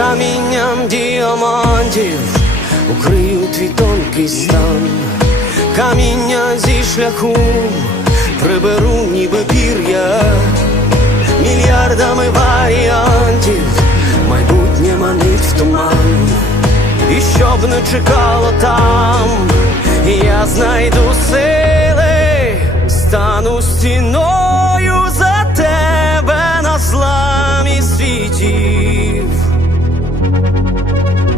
камінням діамантів укрию твій тонкий стан, каміння зі шляху приберу ніби пір'я, мільярдами варіантів майбутнє манить в туман. І щоб не чекало там, я знайду сили, стану стіною за тебе на зламі світів.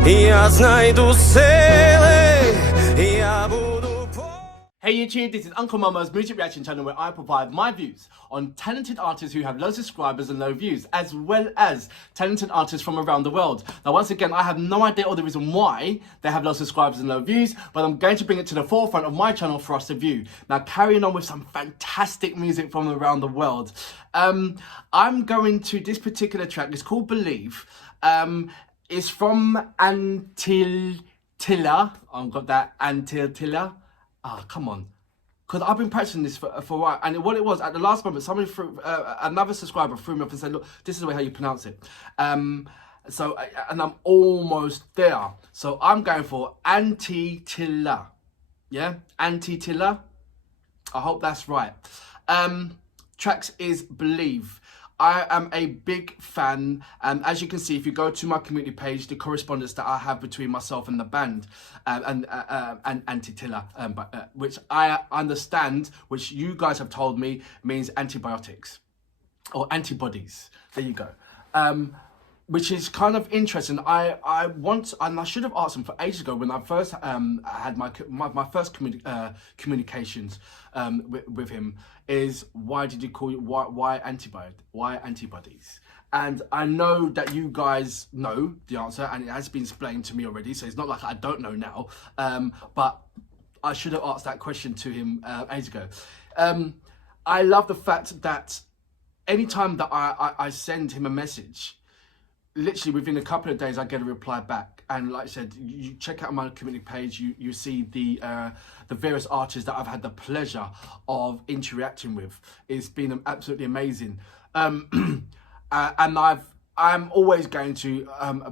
Я знайду сили, я буду... Hey YouTube, this is Uncle Mama's music reaction channel where I provide my views on talented artists who have low subscribers and low views, as well as talented artists from around the world. Now once again, I have no idea or the reason why they have low subscribers and low views, but I'm going to bring it to the forefront of my channel for us to view. Now carrying on with some fantastic music from around the world. I'm going to this particular track, it's called Believe. It's from Antitila. I've got that, Antitila. Ah, come on. Because I've been practicing this for a while. And what it was, at the last moment, somebody threw, another subscriber threw me up and said, look, this is the way how you pronounce it. And I'm almost there. So I'm going for Antitila. Yeah? Antitila. I hope that's right. Tracks is Believe. I am a big fan, and as you can see, if you go to my community page, the correspondence that I have between myself and the band, and Antitila, which I understand, which you guys have told me means antibiotics or antibodies. There you go. Which is kind of interesting. I want, and I should have asked him for ages ago when I first had my first communications with him, is why did you call it, why antibodies? And I know that you guys know the answer, and it has been explained to me already, so it's not like I don't know now, but I should have asked that question to him ages ago. I love the fact that anytime that I send him a message, literally within a couple of days I get a reply back. And like I said, you check out my community page, you see the various artists that I've had the pleasure of interacting with. It's been absolutely amazing. And I'm always going to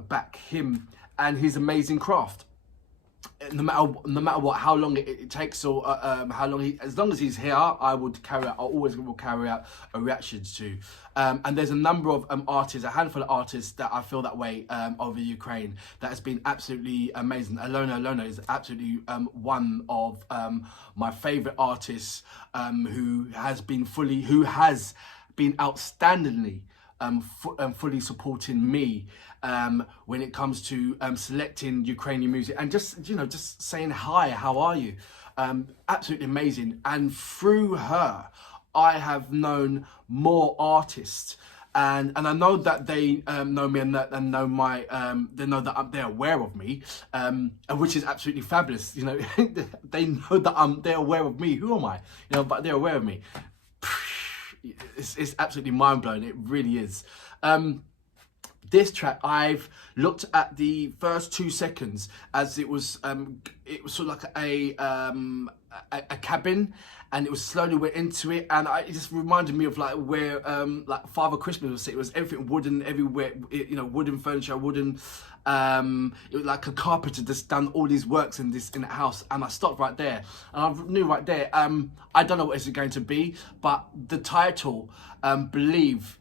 back him and his amazing craft. No matter what, how long it takes, or how long as long as he's here, I always will carry out reactions to. And there's a number of artists, a handful of artists that I feel that way over Ukraine. That has been absolutely amazing. Alona is absolutely one of my favorite artists who has been outstandingly fully supporting me when it comes to selecting Ukrainian music and just saying hi, how are you? Absolutely amazing. And through her, I have known more artists, and I know that they know me and know my they know that they're aware of me, which is absolutely fabulous. You know, they know that they're aware of me. Who am I? You know, but they're aware of me. It's absolutely mind-blowing. It really is. This track, I've looked at the first 2 seconds as it was sort of like a cabin, and it was slowly went into it, and it just reminded me of like where like Father Christmas was. It was everything wooden everywhere, wooden furniture, wooden. It was like a carpenter just done all these works in the house, and I stopped right there, and I knew right there. I don't know what it's going to be, but the title, Believe.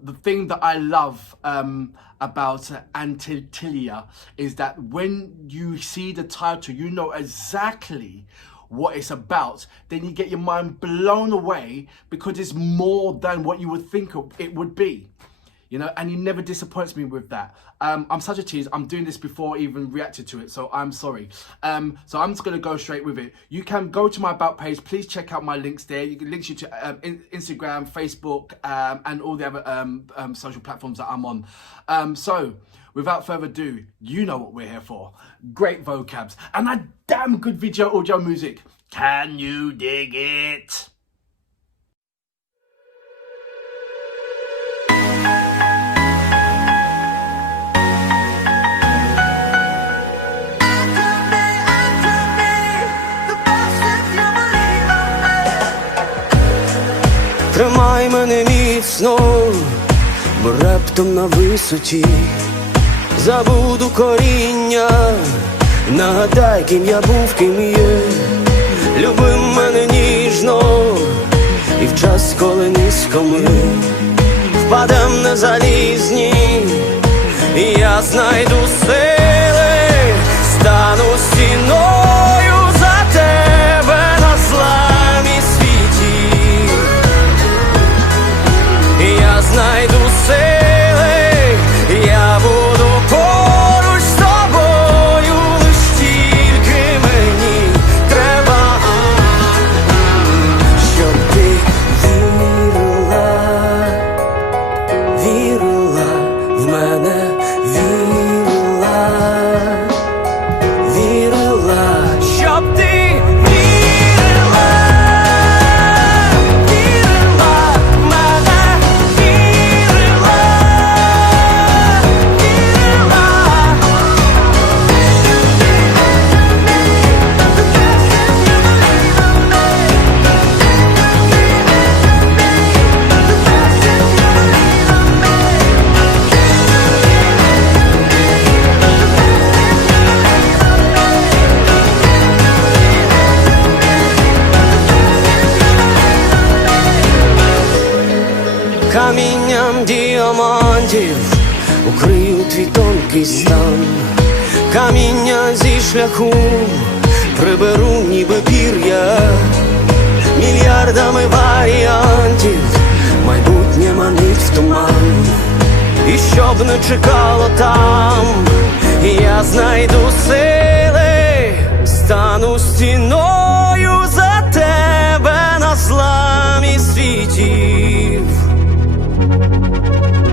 The thing that I love about Antitila is that when you see the title, you know exactly what it's about. Then you get your mind blown away because it's more than what you would think it would be. You know, and he never disappoints me with that. I'm such a tease. I'm doing this before I even reacted to it, so I'm sorry. So I'm just going to go straight with it. You can go to my About page. Please check out my links there. You can link you to Instagram, Facebook, and all the other social platforms that I'm on. So, without further ado, you know what we're here for. Great vocabs and a damn good video audio music. Can you dig it? Тримай мене міцно, бо раптом на висоті забуду коріння, нагадай, ким я був, ким є. Люби мене ніжно, і в час, коли низько ми впадем на залізні, і я знайду сили, стану стіною за тебе на зламі світі. І я знайду сили, я буду поруч з тобою, лиш тільки мені треба, щоб ти вірила, вірила в мене, вірила, вірила, щоб ти вірила, вірила в мене, вірила, камінням діамантів укрию твій тонкий стан, каміння зі шляху приберу, ніби пір'я, мільярдами варіантів майбутнє манить в туман. І щоб не чекало там, я знайду сили, стану стіною за тебе на зламі світів.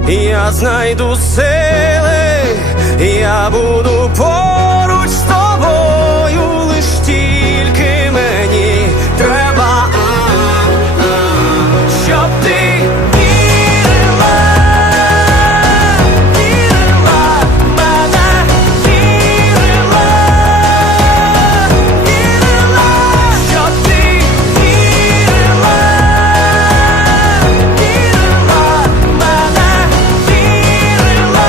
Я знайду сили, я буду поруч з тобою, лиш тільки мені треба, щоб ти вірила, вірила в мене, вірила, вірила, щоб ти вірила, вірила в мене, вірила,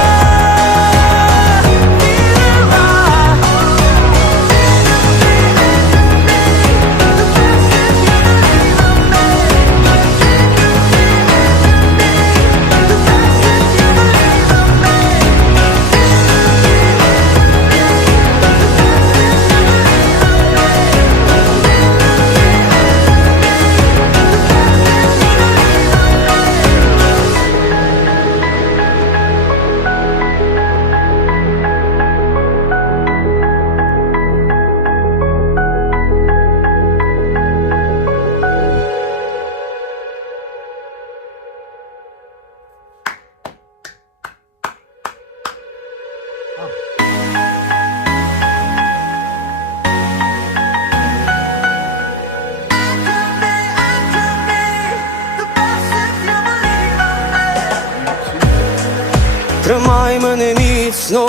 Тримай мене міцно,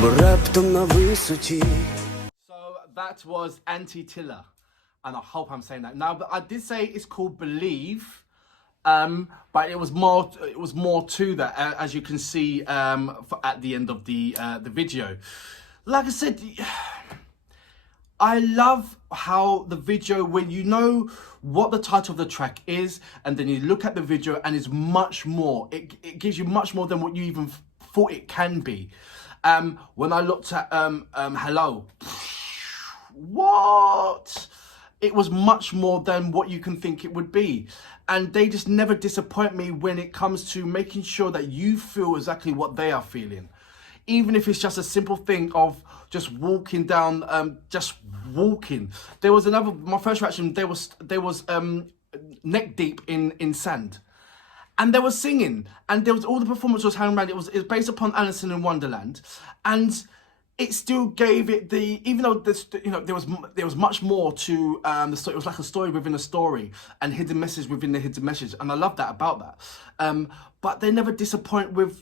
бо раптом на висоті. So that was Антитіла, and I hope I'm saying that. Now, I did say it's called Believe, but it was more to that, as you can see at the end of the video. Like I said, I love how the video, when you know what the title of the track is, and then you look at the video and it's much more. It gives you much more than what you even thought it can be. When I looked at Hello, what? It was much more than what you can think it would be. And they just never disappoint me when it comes to making sure that you feel exactly what they are feeling. Even if it's just a simple thing of just walking down, just walking. There was another, my first reaction, they was neck deep in sand. And they were singing, and there was all the performance was hanging around. It was based upon Alice in Wonderland, and it still gave it the, even though this, you know, there was much more to the story. It was like a story within a story, and hidden message within the hidden message, and I love that about that. But they never disappoint with.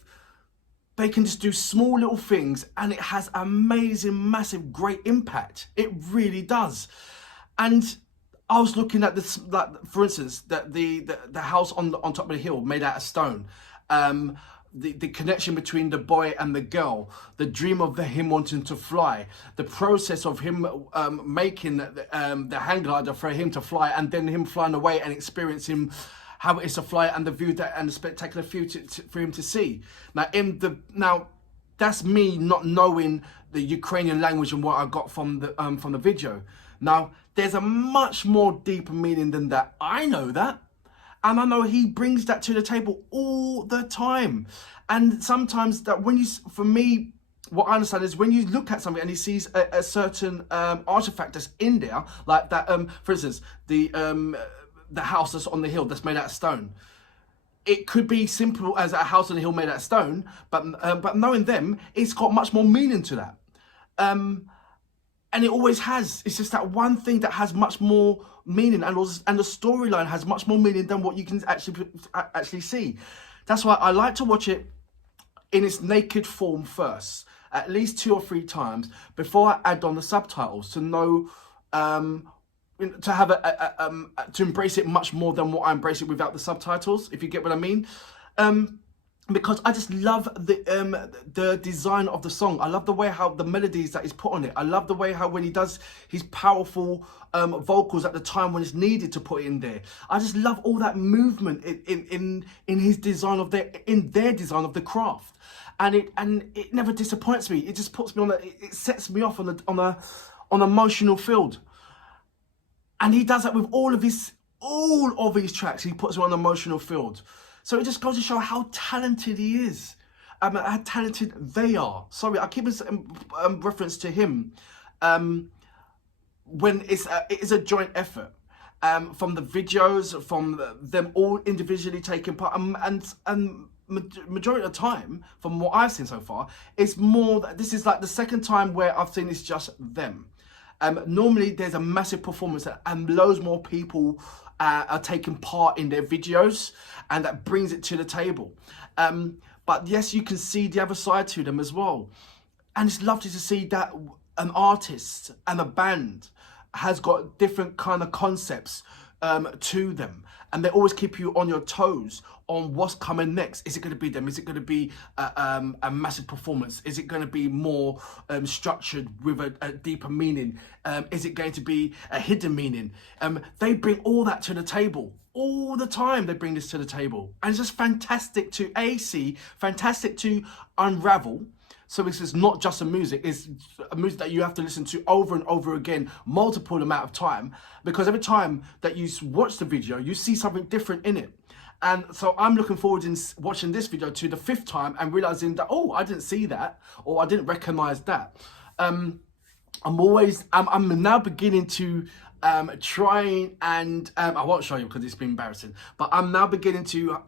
They can just do small little things, and it has amazing, massive, great impact. It really does. And I was looking at this, like, for instance, that the house on top of the hill made out of stone. the connection between the boy and the girl, the dream of him wanting to fly, the process of him making the hang glider for him to fly, and then him flying away and experiencing how it is to fly and the view that and the spectacular view for him to see. Now that's me not knowing the Ukrainian language and what I got from the video. Now there's a much more deeper meaning than that. I know that. And I know he brings that to the table all the time. And sometimes that for me, what I understand is when you look at something and he sees a certain artifact that's in there, like that, for instance, the house that's on the hill that's made out of stone. It could be simple as a house on the hill made out of stone, but knowing them, it's got much more meaning to that. And it always has. It's just that one thing that has much more meaning, and the storyline has much more meaning than what you can actually see. That's why I like to watch it in its naked form first, at least 2 or 3 times before I add on the subtitles to know, to have to embrace it much more than what I embrace it without the subtitles, if you get what I mean. Because I just love the design of the song. I love the way how the melodies that he's put on it. I love the way how when he does his powerful vocals at the time when it's needed to put it in there. I just love all that movement in his design of their design of the craft, and it never disappoints me. It just puts me on it sets me off on an emotional field, and he does that with all of his tracks. He puts me on an emotional field. So it just goes to show how talented he is, how talented they are. Sorry, I keep reference to him when it is a joint effort. From the videos, from them all individually taking part, and majority of the time, from what I've seen so far, it's more that this is like the second time where I've seen it's just them. Normally there's a massive performance and loads more people are taking part in their videos, and that brings it to the table. But yes, you can see the other side to them as well. And it's lovely to see that an artist and a band has got different kind of concepts to them. And they always keep you on your toes on what's coming next. Is it going to be them? Is it going to be a massive performance? Is it going to be more structured with a deeper meaning? Is it going to be a hidden meaning? They bring all that to the table. All the time they bring this to the table. And it's just fantastic to see, fantastic to unravel. So this is not just a music, it's a music that you have to listen to over and over again, multiple amount of time, because every time that you watch the video, you see something different in it. And so I'm looking forward in watching this video to the 5th time and realizing that, oh, I didn't see that, or I didn't recognize that. I'm now beginning to try and I won't show you because it's been embarrassing, but I'm now beginning to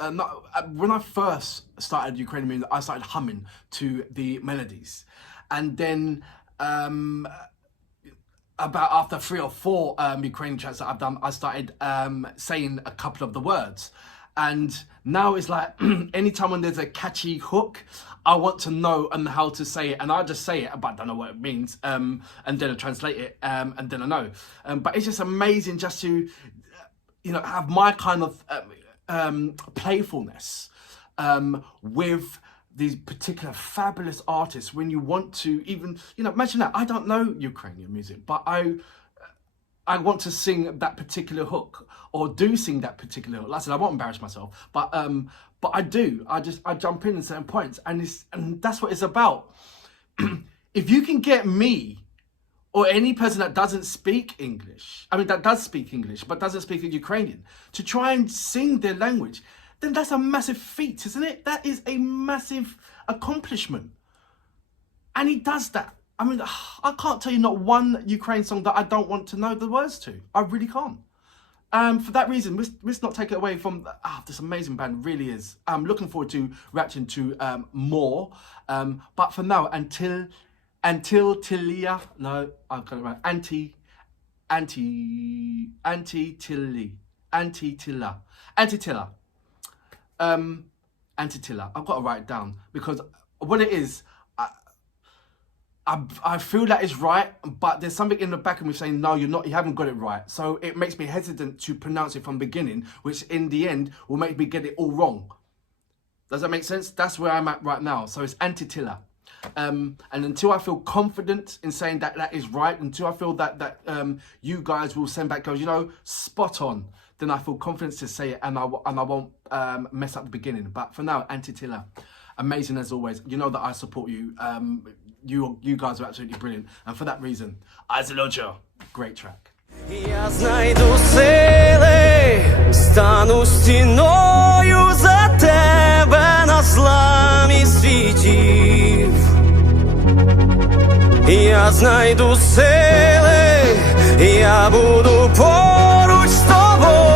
when I first started Ukrainian music, I started humming to the melodies, and then about after 3 or 4 Ukrainian tracks that I've done, I started saying a couple of the words. And now it's like anytime when there's a catchy hook, I want to know and how to say it, and I just say it, but I don't know what it means, and then I translate it, and then I know. But it's just amazing just to, have my kind of playfulness with these particular fabulous artists. When you want to even, imagine that I don't know Ukrainian music, but I want to sing that particular hook, or do sing that particular hook. Like I said, I won't embarrass myself, but I do. I jump in certain points, and that's what it's about. If you can get me, or any person that doesn't speak English, that does speak English but doesn't speak Ukrainian, to try and sing their language, then that's a massive feat, isn't it? That is a massive accomplishment, and he does that. I can't tell you not one Ukrainian song that I don't want to know the words to. I really can't. For that reason, let's not take it away from this amazing band. Really is. I'm looking forward to reacting to more. But for now, Антитіла. No, I got it right. Antitіла. I've got to write it down, because what it is, I feel that it's right, but there's something in the back of me saying, no, you haven't got it right. So it makes me hesitant to pronounce it from the beginning, which in the end will make me get it all wrong. Does that make sense? That's where I'm at right now. So it's Antitіла. And until I feel confident in saying that that is right, until I feel that you guys will send back, goes, you know, spot on, then I feel confident to say it, and I won't mess up the beginning. But for now, Антитіла, amazing as always. You know that I support you. You guys are absolutely brilliant, and for that reason, I salute you. Great track. Я знайду сили, стану стіною за тебе на зламі світів. Я знайду сили, я буду поруч з тобою.